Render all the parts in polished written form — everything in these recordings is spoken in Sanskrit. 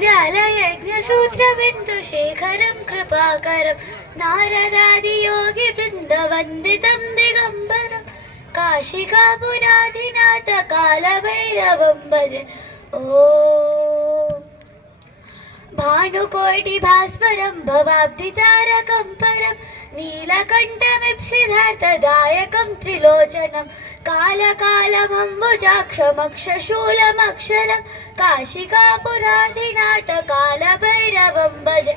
व्यालयज्ञसूत्रबिन्दुशेखरं कृपाकरं नारदादियोगिवृन्दवन्दितं दिगम्बरं काशिकापुराधिनाथ कालभैरवं भजे। ॐ भानुकोटिभास्वरं भवाब्धितारकं परं नीलकण्ठमिप्सितार्थदायकं त्रिलोचनं कालकालमम्बुजाक्षमक्षशूलमक्षरं काशिकापुराधिनाथ कालभैरवं भजे।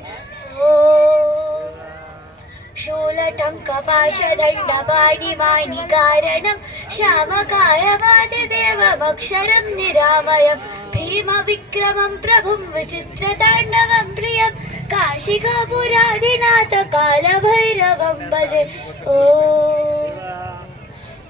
ॐ शूलटङ्कपाशदण्डपाणिमानिकारणं श्यामकायमादिदेवमक्षरं निरामयं भीमविक्रमं प्रभुं विचित्रताण्डवं प्रियं काशिकापुराधिनाथ कालभैरवं भजे। ॐ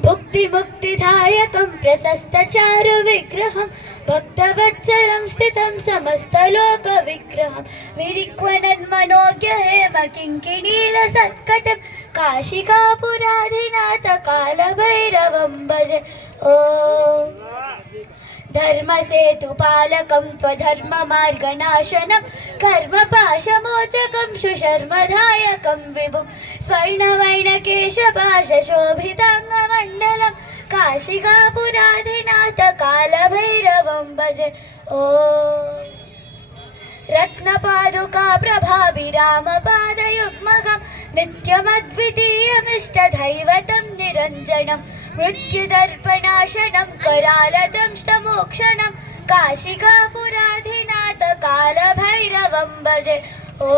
भुक्तिमुक्तिदायकं प्रशस्तचारुविग्रहं भक्तवत्सलं स्थितं समस्तलोकविग्रहं विरिक्वणन्मनोज्ञहेमकिङ्किणीलसत्कटं काशिकापुराधिनाथ कालभैरवं भजे। ॐ धर्मसेतुपालकं त्वधर्ममार्गनाशनं कर्मपाशमोचकं सुशर्मदायकं विभुं स्वर्णवर्णकेशपाशशोभिताङ्गमण्डलं काशिकापुराधिनाथ कालभैरवं भजे। ॐ रत्नपादुकाप्रभाभिरामपादयुग्मकं नित्यमद्वितीयमिष्टदैवतं निरञ्जनं मृत्युदर्पणाशनं करालदंष्टमोक्षणं काशिकापुराधिनाथ कालभैरवं भजे। ॐ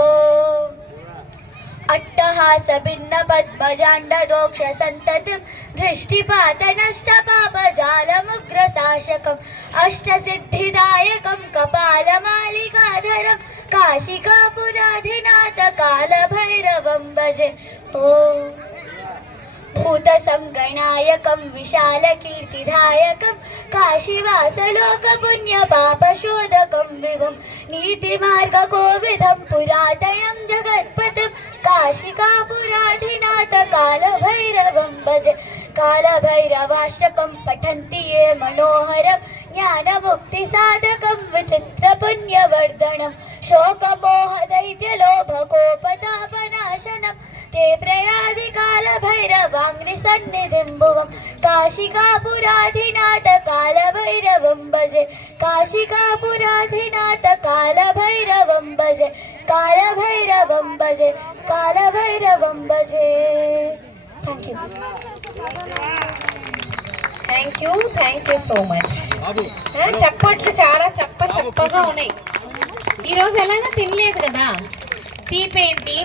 अट्टहासभिन्नपद्मजाण्डदोक्षसन्ततिं दृष्टिपातनष्टपापजालमुग्रशासकम् अष्टसिद्धिदायकं कपालमालिकाधरं काशिकापुराधिनाथ कालभैरवं भजे। ॐ भूतसङ्गणायकं विशालकीर्तिदायकं काशीवासलोकपुण्यपापशोधकं विभुं नीतिमार्गकोविदं पुरातनं जगत्पतिं काशिकापुराधिनाथ कालभैरवं भजे। कालभैरवाष्टकं पठन्ति ये मनोहरं ज्ञानमुक्तिसाधकं विचित्रपुण्यवर्धनं शोकमोहदैत्यलोभकोपतापनाशनं ते प्रयाति कालभैरवाङ्घ्रिसन्निधिं भुवं काशिकापुराधिनाथ कालभैरवं भजे। काशिकापुराधिनाथ कालभैरवं भजे। कालभैरवं भजे। कालभैरवं भजे। Thank you so much. చప్పట్లు చాలా చప్పగా ఉన్నాయి. ఈరోజు ఎలాగో తినలేదు కదా, తీపేంటి